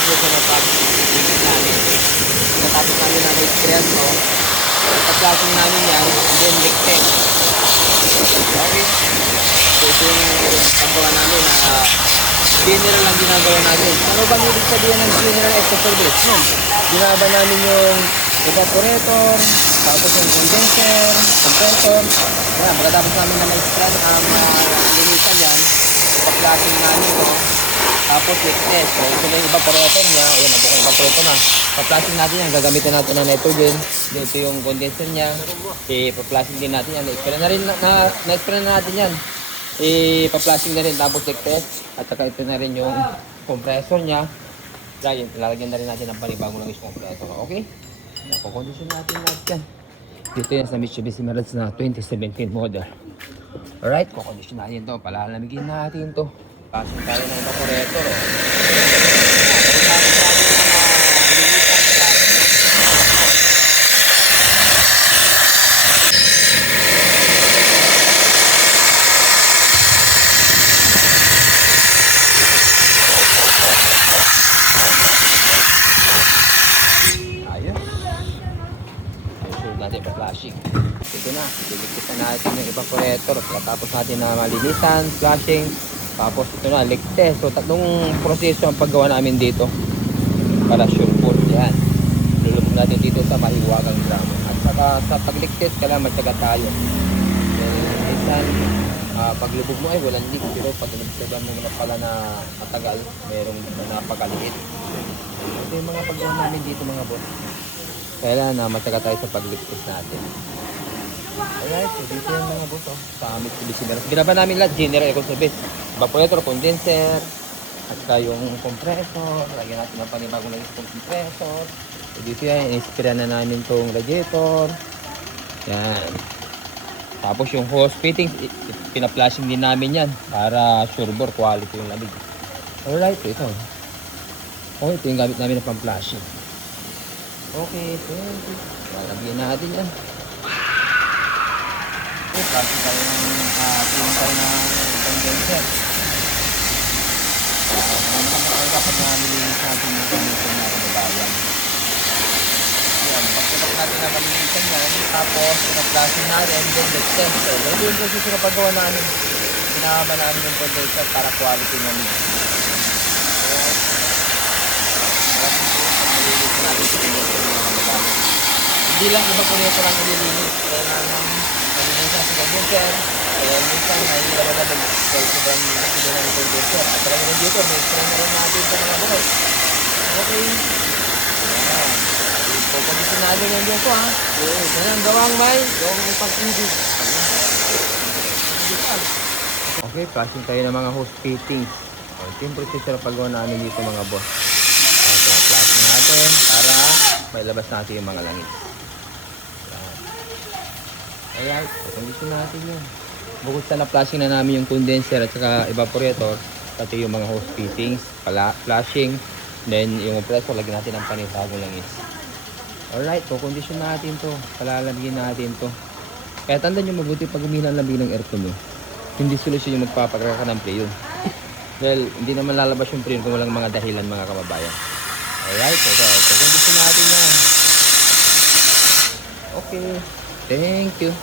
proseso na pag-limit namin. Pagkatapos namin na ma-express, no? Pag-flashing namin yan, then ligtech. Okay? So ito yung paggawa namin na general ang ginagawa natin. Ano bang ibig sabihin ng general exhaust service? Ginagawa namin yung evaporator, tapos yung condenser, compressor. Yan, pagkatapos namin na ma-express ang linisan yan, ipa-flashing namin ito. Tapos test. So ito na yung evaporator niya. Ayan, ito yung evaporator na. Pa-flashing natin yan. Gagamitin natin ng nitrogen. Ito yung condenser niya. Pa-flashing din natin yan. Na-explain na rin na-explain na natin yan. Pa-flashing na rin. Tapos test. At saka ito na rin yung compressor niya. Dahil lalagyan na rin natin ng panibagong langis compressor. Okay? Napakondisyon natin lahat yan. Dito yan sa Mitsubishi Mirage na 2017 model. Alright, kukondisyon natin ito. Palalamigin natin ito. Pasok tayo ng evaporator. Ayun. Ayun natin pa-flashing. Ito na. Liligpitan natin yung evaporator. Tapos natin na malinisan, flashing. Tapos ito na, leak test. So tatlong proseso ang paggawa namin dito para sure po. Yan. Lulubog natin dito sa mahiwagang gramo. At saka sa pag-leak test, kailangan matyaga tayo. Minsan, paglubog mo ay walang leak. Pero pag nagsagan mo na pala na matagal, mayroong napakaliit. Ito yung mga paggawa namin dito mga boss. Kailangan na matyaga tayo sa pag-leak test natin. Alright, so dito yung mga boss sa Mitsubishi Mirage. Ginawa namin lahat, general eco service. Evaporator, condenser, at saka yung compressor. Lagyan natin ng panibagong langis ng compressor. So dito yan, in-spray na namin itong radiator. Yan. Tapos yung hose fittings, pina-flashing din namin yan para sure bore quality yung lamig. Alright, so ito. Oh, ito yung gamit namin na pang-flashing. Okay, thank you. Lalagyan natin yan. Flashing tayo ng clean tayo ng condenser. Dapat na nilinis natin yung condenser na kinabayan. Yan, pagkabak natin na malinisan yan. Tapos, pinag-flashing natin, then test. So, ganito yung proseso na paggawa namin. Pinahaba namin yung condenser para quality namin. Alright. Maraming po sa malilinis natin sa condenser na kinabayan. Hindi lang iba po nito lang nililinis. Kailangan malinisan sa condenser. Kaya minsan ay nalalabag dahil sobrang sila ng condenser. At talaga rin dito, may spray na rin natin sa mga buhay. Okay. Ayan. Pupalisin natin yung dito ha. Ito na ang gawang may. Gawang may pag-ibig. Okay, flashing tayo ng mga hose fittings. Ito yung procedure na paggawa namin dito mga boss. Ito yung flashing natin para may labas natin yung mga langis. Ayan. Pupalisin natin yun. Bukod sa na-flashing na namin yung condenser at saka evaporator, pati yung mga hose fittings, flashing, then yung compressor, lagyan natin ng panibagong langis. Alright, kukondisyon natin to, palalamigin natin to. Kaya tandaan nyo mabuti pag humina ang lamig ng aircon nyo. Hindi solusyon yung magpapagraka ng preyon. Well, hindi naman lalabas yung preyon kung walang mga dahilan mga kababayan. Alright, so kukondisyon natin yan. Okay, thank you.